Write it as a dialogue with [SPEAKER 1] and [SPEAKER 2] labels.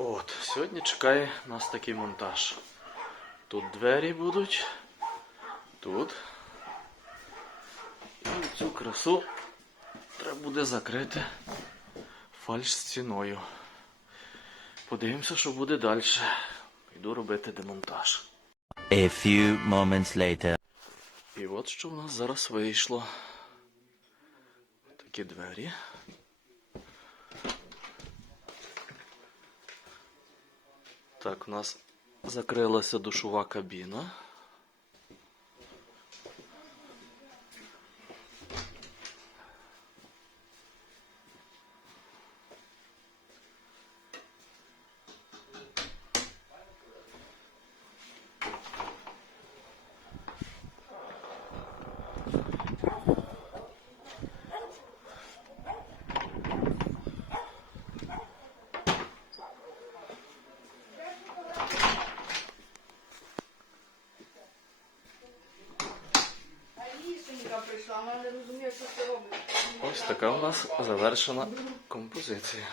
[SPEAKER 1] От, сьогодні чекає нас такий монтаж. Тут двері будуть, тут. І цю красу треба буде закрити фальш стіною. Подивимося, що буде далі. Йду робити демонтаж.
[SPEAKER 2] A few moments later.
[SPEAKER 1] І от що в нас зараз вийшло. Такі двері. Так, у нас закрилася душова кабіна.
[SPEAKER 3] Прийшла, вона не розуміє, що це робить.
[SPEAKER 1] Ось така у нас завершена композиція.